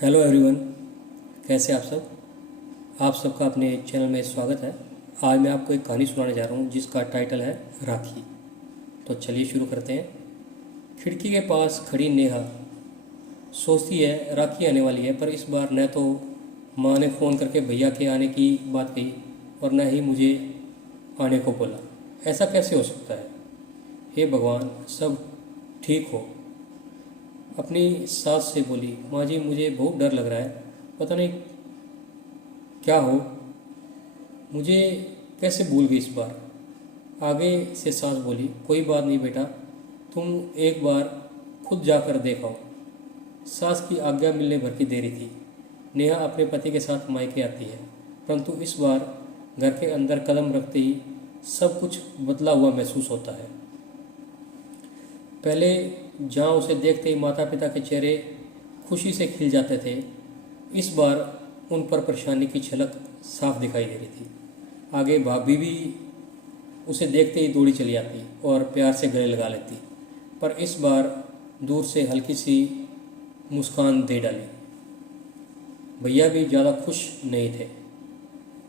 Hello everyone, कैसे आप सब। आप सबका अपने चैनल में स्वागत है। आज मैं आपको एक कहानी सुनाने जा रहा हूँ जिसका टाइटल है राखी। तो चलिए शुरू करते हैं। खिड़की के पास खड़ी नेहा सोचती है राखी आने वाली है, पर इस बार न तो माँ ने फ़ोन करके भैया के आने की बात कही और न ही मुझे आने को बोला। ऐसा कैसे हो सकता है। हे भगवान, सब ठीक हो। अपनी सास से बोली, माँ जी मुझे बहुत डर लग रहा है, पता नहीं क्या हो। मुझे कैसे भूल गई इस बार। आगे से सास बोली, कोई बात नहीं बेटा, तुम एक बार खुद जाकर देखो। सास की आज्ञा मिलने भर की देरी थी। नेहा अपने पति के साथ मायके आती है, परंतु इस बार घर के अंदर कदम रखते ही सब कुछ बदला हुआ महसूस होता है। पहले जहाँ उसे देखते ही माता पिता के चेहरे खुशी से खिल जाते थे, इस बार उन पर परेशानी की झलक साफ दिखाई दे रही थी। आगे भाभी भी उसे देखते ही दौड़ी चली आती और प्यार से गले लगा लेती, पर इस बार दूर से हल्की सी मुस्कान दे डाली। भैया भी ज़्यादा खुश नहीं थे।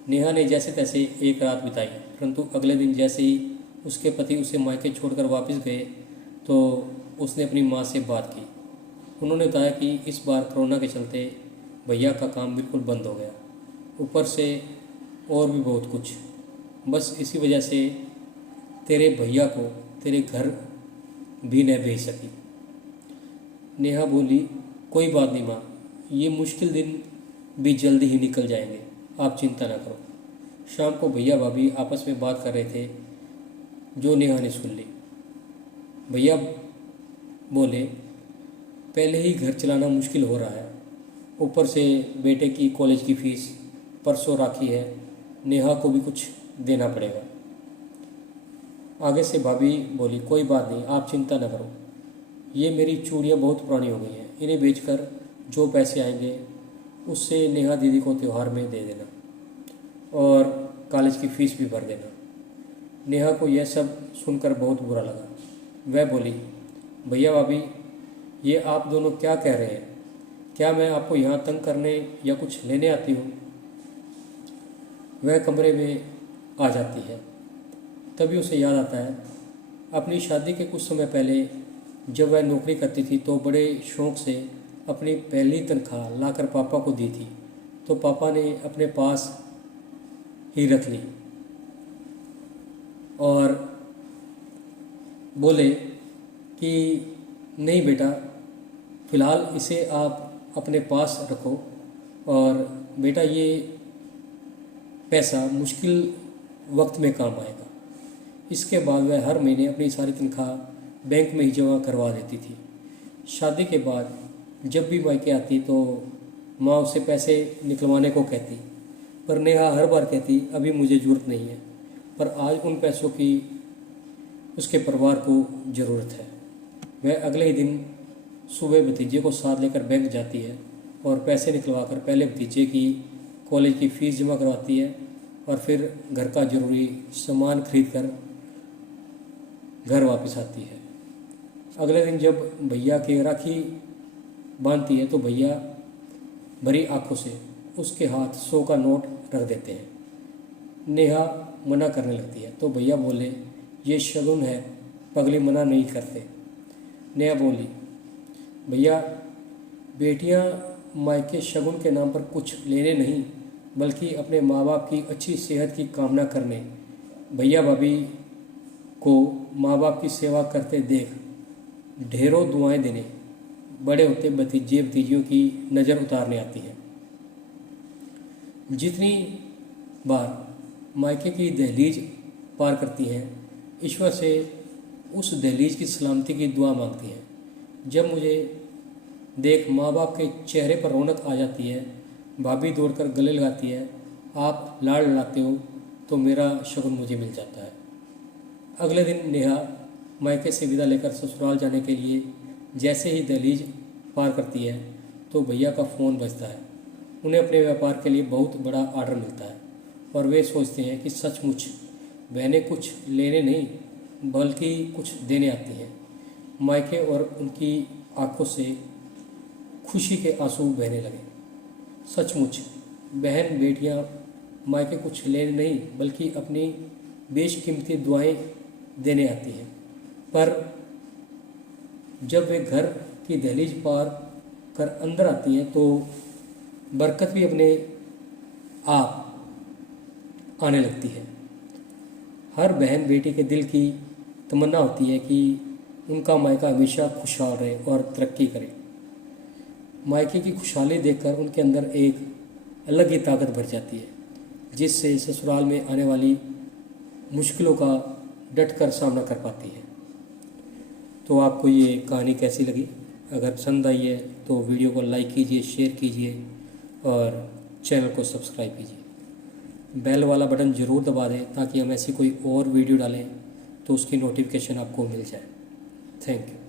नेहा ने जैसे तैसे एक रात बिताई, परंतु अगले दिन जैसे ही उसके पति उसे मायके छोड़कर वापस गए तो उसने अपनी माँ से बात की। उन्होंने बताया कि इस बार कोरोना के चलते भैया का काम बिल्कुल बंद हो गया, ऊपर से और भी बहुत कुछ। बस इसी वजह से तेरे भैया को तेरे घर भी न भेज सकी। नेहा बोली, कोई बात नहीं माँ, ये मुश्किल दिन भी जल्दी ही निकल जाएंगे, आप चिंता ना करो। शाम को भैया भाभी आपस में बात कर रहे थे जो नेहा ने सुन ली। भैया बोले, पहले ही घर चलाना मुश्किल हो रहा है, ऊपर से बेटे की कॉलेज की फ़ीस, परसों राखी है, नेहा को भी कुछ देना पड़ेगा। आगे से भाभी बोली, कोई बात नहीं, आप चिंता न करो, ये मेरी चूड़ियाँ बहुत पुरानी हो गई हैं, इन्हें बेचकर जो पैसे आएंगे उससे नेहा दीदी को त्यौहार में दे देना और कॉलेज की फ़ीस भी भर देना। नेहा को यह सब सुनकर बहुत बुरा लगा। वह बोली, भैया भाभी, ये आप दोनों क्या कह रहे हैं। क्या मैं आपको यहाँ तंग करने या कुछ लेने आती हूँ। वह कमरे में आ जाती है। तभी उसे याद आता है अपनी शादी के कुछ समय पहले जब वह नौकरी करती थी तो बड़े शौक़ से अपनी पहली तनख्वाह लाकर पापा को दी थी, तो पापा ने अपने पास ही रख ली और बोले कि नहीं बेटा, फ़िलहाल इसे आप अपने पास रखो और बेटा ये पैसा मुश्किल वक्त में काम आएगा। इसके बाद वह हर महीने अपनी सारी तनख्वाह बैंक में ही जमा करवा देती थी। शादी के बाद जब भी मायके आती तो माँ उसे पैसे निकलवाने को कहती, पर नेहा हर बार कहती अभी मुझे ज़रूरत नहीं है, पर आज उन पैसों की उसके परिवार को ज़रूरत है। वह अगले ही दिन सुबह भतीजे को साथ लेकर बैंक जाती है और पैसे निकलवाकर पहले भतीजे की कॉलेज की फ़ीस जमा करवाती है और फिर घर का ज़रूरी सामान खरीद कर घर वापस आती है। अगले दिन जब भैया की राखी बांधती है तो भैया भरी आंखों से उसके हाथ 100 का नोट रख देते हैं। नेहा मना करने लगती है तो भैया बोले, ये शगुन है, पगली मना नहीं करते। नेहा बोली, भैया बेटियां मायके शगुन के नाम पर कुछ लेने नहीं बल्कि अपने माँ बाप की अच्छी सेहत की कामना करने, भैया भाभी को माँ बाप की सेवा करते देख ढेरों दुआएं देने, बड़े होते भतीजे भतीजियों की नज़र उतारने आती है। जितनी बार मायके की दहलीज पार करती हैं, ईश्वर से उस दहलीज की सलामती की दुआ मांगती हैं। जब मुझे देख माँ बाप के चेहरे पर रौनक आ जाती है, भाभी दौड़कर गले लगाती है, आप लाड़ लड़ाते हो तो मेरा शगुन मुझे मिल जाता है। अगले दिन नेहा मायके से विदा लेकर ससुराल जाने के लिए जैसे ही दहलीज पार करती है तो भैया का फ़ोन बजता है। उन्हें अपने व्यापार के लिए बहुत बड़ा ऑर्डर मिलता है और वे सोचते हैं कि सचमुच बहनें कुछ लेने नहीं बल्कि कुछ देने आती हैं। मायके और उनकी आंखों से खुशी के आंसू बहने लगे। सचमुच बहन बेटियां मायके कुछ लेने नहीं बल्कि अपनी बेशकीमती दुआएं देने आती हैं, पर जब वे घर की दहलीज पार कर अंदर आती हैं तो बरकत भी अपने आप आने लगती है। हर बहन बेटी के दिल की तमन्ना होती है कि उनका मायका हमेशा खुशहाल रहे और तरक्की करे। मायके की खुशहाली देखकर उनके अंदर एक अलग ही ताकत भर जाती है, जिससे ससुराल में आने वाली मुश्किलों का डटकर सामना कर पाती है। तो आपको ये कहानी कैसी लगी? अगर पसंद आई है तो वीडियो को लाइक कीजिए, शेयर कीजिए और चैनल को सब्सक्राइब कीजिए। बेल वाला बटन ज़रूर दबा दें ताकि हम ऐसी कोई और वीडियो डालें तो उसकी नोटिफिकेशन आपको मिल जाए। Thank you.